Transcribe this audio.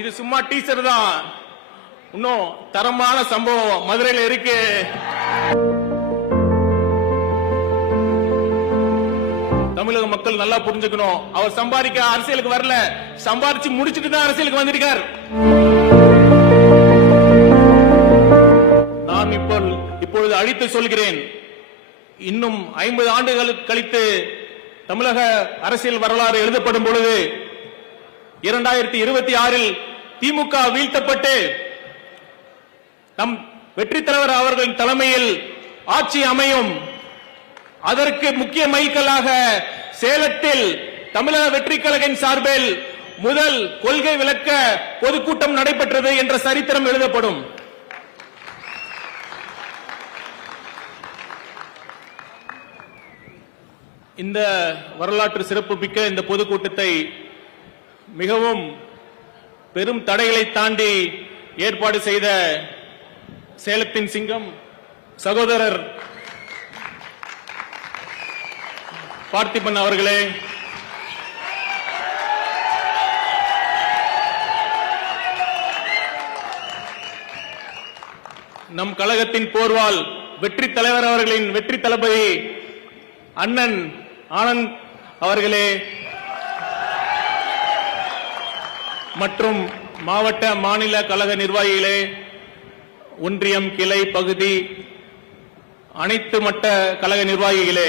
இது சும்மா டீச்சர் தான், இன்னும் தரமான சம்பவம் மதுரையில் இருக்கு. தமிழக மக்கள் நல்லா புரிஞ்சுக்கணும், அவர் சம்பாதிக்க அரசியலுக்கு வரல, சம்பாதிச்சு முடிச்சுட்டு தான் அரசியலுக்கு வந்திருக்கார். நான் இப்பொழுது அழித்து சொல்கிறேன், இன்னும் 50 ஆண்டுகள் கழித்து தமிழக அரசியல் வரலாறு எழுதப்படும் பொழுது 2026 திமுக வீழ்த்தப்பட்டு நம் வெற்றி தலைவர் அவர்களின் தலைமையில் ஆட்சி அமையும். அதற்கு முக்கிய மைல்கல்லாக சேலத்தில் தமிழக வெற்றி கழகம் சார்பில் முதல் கொள்கை விளக்க பொதுக்கூட்டம் நடைபெற்றது என்ற சரித்திரம் எழுதப்படும். இந்த வரலாற்று சிறப்புமிக்க இந்த பொதுக்கூட்டத்தை மிகவும் பெரும் தடைகளை தாண்டி ஏற்பாடு செய்த சேலத்தின் சிங்கம் சகோதரர் பார்த்திபன் அவர்களே, நம் கழகத்தின் போர்வால் வெற்றி தலைவர் அவர்களின் வெற்றி தளபதி அண்ணன் ஆனந்த் அவர்களே மற்றும் மாவட்ட மாநில கழக நிர்வாகிகளே, ஒன்றியம் கிளை பகுதி அனைத்து மட்ட கழக நிர்வாகிகளே,